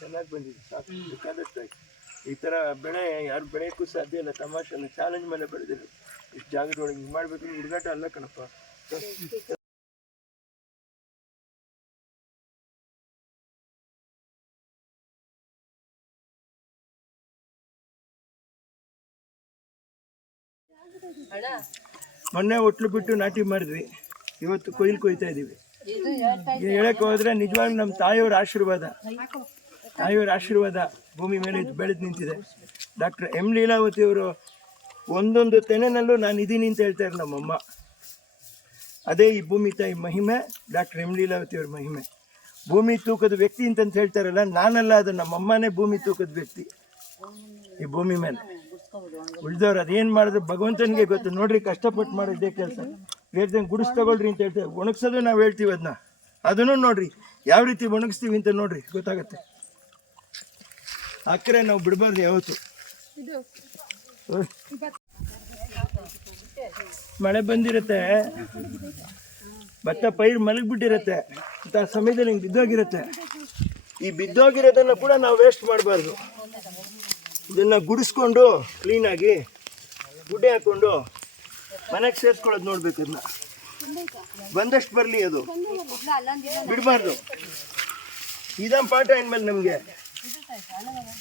ಚೆನ್ನಾಗಿ ಬಂದಿದೆ ಸಾಕು. ಬೇಕಾದಷ್ಟು ಆಯ್ತು ಈ ಥರ ಬೆಳೆ ಯಾರು ಬೆಳೆಯೋಕ್ಕೂ ಸಾಧ್ಯ ಇಲ್ಲ. ತಮಾಷೆ ಅಲ್ಲ ಚಾಲೆಂಜ್ ಮೇಲೆ ಬೆಳೆದಿಲ್ಲ ಇಷ್ಟು ಜಾಗದೊಳಗೆ ಹಿಂಗೆ ಮಾಡಬೇಕು ಹುಡುಗಾಟ ಅಲ್ಲ ಕಣಪ್ಪ. ಮೊನ್ನೆ ಒಟ್ಲು ಬಿಟ್ಟು ನಾಟಿ ಮಾಡಿದ್ವಿ ಇವತ್ತು ಕೊಯ್ಲು ಕೊಯ್ತಾ ಇದ್ದೀವಿ ಹೇಳಕ್ ಹೋದ್ರೆ ನಿಜವಾಗ್ಲೂ ನಮ್ಮ ತಾಯಿಯವರ ಆಶೀರ್ವಾದ. ತಾಯಿಯವರ ಆಶೀರ್ವಾದ ಭೂಮಿ ಮೇಲೆ ಬೆಳೆದು ನಿಂತಿದೆ. ಡಾಕ್ಟರ್ ಎಂ ಲೀಲಾವತಿ ಅವರು, ಒಂದೊಂದು ತೆನೆನಲ್ಲೂ ನಾನು ಇದ್ದೀನಿ ಅಂತ ಹೇಳ್ತಾರೆ ನಮ್ಮಮ್ಮ. ಅದೇ ಈ ಭೂಮಿ ತಾಯಿ ಮಹಿಮೆ, ಡಾಕ್ಟರ್ ಎಂ ಲೀಲಾವತಿ ಅವ್ರ ಮಹಿಮೆ. ಭೂಮಿ ತೂಕದ ವ್ಯಕ್ತಿ ಅಂತಂತ ಹೇಳ್ತಾರಲ್ಲ, ನಾನಲ್ಲ, ಅದು ನಮ್ಮಮ್ಮನೇ ಭೂಮಿ ತೂಕದ ವ್ಯಕ್ತಿ. ಈ ಭೂಮಿ ಮೇಲೆ. ಉಳಿದವ್ರು ಅದೇನು ಮಾಡಿದ್ರು ಭಗವಂತನಿಗೆ ಗೊತ್ತು. ನೋಡ್ರಿ, ಕಷ್ಟಪಟ್ಟು ಮಾಡಿದ್ದೇ ಕೆಲಸ. ಹೇಳ್ದಂಗೆ ಗುಡಿಸ್ ತಗೊಳ್ರಿ ಅಂತ ಹೇಳ್ತೇವೆ ಒಣಗ್ಸೋದು ನಾವು ಹೇಳ್ತೀವಿ ಅದನ್ನ ಅದನ್ನು ನೋಡ್ರಿ, ಯಾವ ರೀತಿ ಒಣಗಿಸ್ತೀವಿ ಅಂತ ನೋಡ್ರಿ, ಗೊತ್ತಾಗತ್ತೆ. ಅಕ್ಕರೆ ನಾವು ಬಿಡಬಾರ್ದು ಯಾವತ್ತು. ಮಳೆ ಬಂದಿರುತ್ತೆ. ಭತ್ತ ಪೈರು ಮಲಗಿಬಿಟ್ಟಿರುತ್ತೆ. ಅಂತ ಆ ಸಮಯದಲ್ಲಿ ಹಿಂಗೆ ಬಿದ್ದೋಗಿರುತ್ತೆ. ಈ ಬಿದ್ದೋಗಿರೋದನ್ನು ಕೂಡ ನಾವು ವೇಸ್ಟ್ ಮಾಡಬಾರ್ದು. ಇದನ್ನ ಗುಡಿಸ್ಕೊಂಡು ಕ್ಲೀನಾಗಿ ಗುಡ್ಡೆ ಹಾಕೊಂಡು ಮನೆಗೆ ಸೇರಿಸ್ಕೊಳ್ಳೋದು ನೋಡ್ಬೇಕು ಅದನ್ನ ಬಂದಷ್ಟು ಬರಲಿ ಅದು. ಬಿಡಬಾರ್ದು. ಇದನ್ನು ಪಾಠ ಇನ್ಮೇಲೆ ನಮಗೆ. 你是在前了那个人